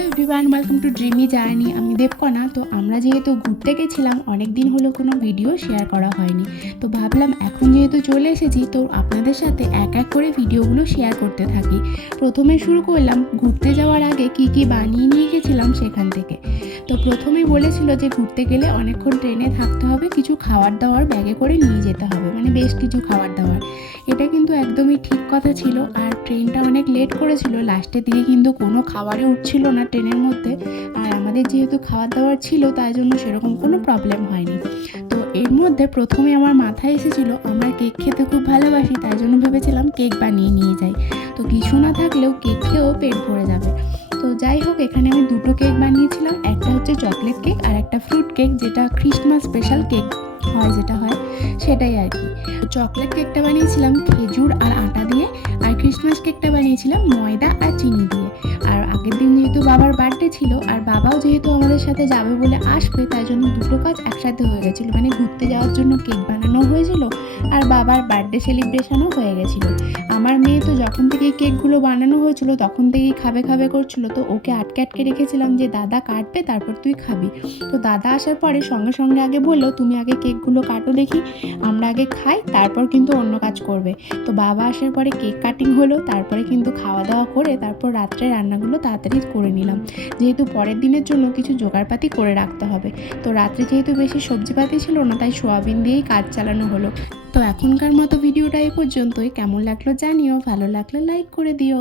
Hello everyone, welcome to dreamy journey. আমি দেবকণা। তো আমরা যেহেতু ঘুরতে গেছিলাম, অনেক দিন হলো কোনো ভিডিও শেয়ার করা হয়নি, তো ভাবলাম এখন যেহেতু চলে এসেছি তো আপনাদের সাথে এক এক করে ভিডিওগুলো শেয়ার করতে থাকি। প্রথমে শুরু করলাম ঘুরতে যাওয়ার আগে কি কি বানিয়ে নিয়ে গেছিলাম সেখান থেকে। তো প্রথমেই বলেছিল যে ঘুরতে গেলে অনেকক্ষণ ট্রেনে থাকতে হবে, কিছু খাবার দাবার ব্যাগে করে নিয়ে যেতে হবে, মানে বেশ কিছু খাবার দাবার। এটা কিন্তু একদমই ঠিক কথা ছিল। আর ট্রেনটা অনেক লেট করেছিল, লাস্টের দিকে কিন্তু কোনো খাবারই উঠছিল না ট্রেনের মধ্যে। আর আমাদের যেহেতু খাবার দাবার ছিল তাই জন্য সেরকম কোনো প্রবলেম হয়নি। তো এর মধ্যে প্রথমে আমার মাথায় এসেছিলো আমরা কেক খেতে খুব ভালোবাসি, তাই জন্য ভেবেছিলাম কেক বানিয়ে নিয়ে যাই। তো কিছু না থাকলেও কেক খেয়েও পেট ভরে যাবে। তো যাই হোক, এখানে আমি দুটো কেক বানিয়েছিলাম, একটা হচ্ছে চকলেট কেক আর একটা ফ্রুট কেক, যেটা ক্রিসমাস স্পেশাল কেক হয়, যেটা হয় সেটাই আর কি। চকলেট কেকটা বানিয়েছিলাম খেজুর আর আটা দিয়ে, আর ক্রিসমাস কেকটা বানিয়েছিলাম ময়দা আর চিনি দিয়ে। আর আগের দিন যেহেতু বাবার বার্থডে ছিল আর বাবাও যেহেতু আমাদের সাথে যাবে বলে আসবে, তাই জন্য দুটো কাজ একসাথে হয়ে গেছিলো, মানে ঘুরতে যাওয়ার জন্য কেক বানানো হয়েছিল আর বাবার বার্থডে সেলিব্রেশনও হয়ে গেছিলো। আমার মেয়ে তো যখন থেকে কেকগুলো বানানো হয়েছিল তখন থেকেই খাবে খাবে করছিল, তো ওকে আটকে আটকে রেখেছিলাম যে দাদা কাটবে তারপর তুই খাবি। তো দাদা আসার পরে সঙ্গে সঙ্গে আগে বললো তুমি আগে কেকগুলো কাটো দেখি, আমরা আগে খাই তারপর কিন্তু অন্য কাজ করবে। তো বাবা আসার পরে কেক কাটিং হলো, তারপরে কিন্তু খাওয়া দাওয়া করে তারপর রাত্রে রান্নাগুলো তাড়াতাড়ি করে নিলাম, যেহেতু পরের দিনের জন্য কিছু জোগাড়পাতি করে রাখতে হবে। তো রাত্রে যেহেতু বেশি সবজিপাতি ছিল না, তাই সোয়াবিন দিয়েই কাজ চালানো হলো। তো এখনকার মতো ভিডিওটা এই পর্যন্তই। কেমন লাগলো জানিও, ভালো লাগলে লাইক করে দিও।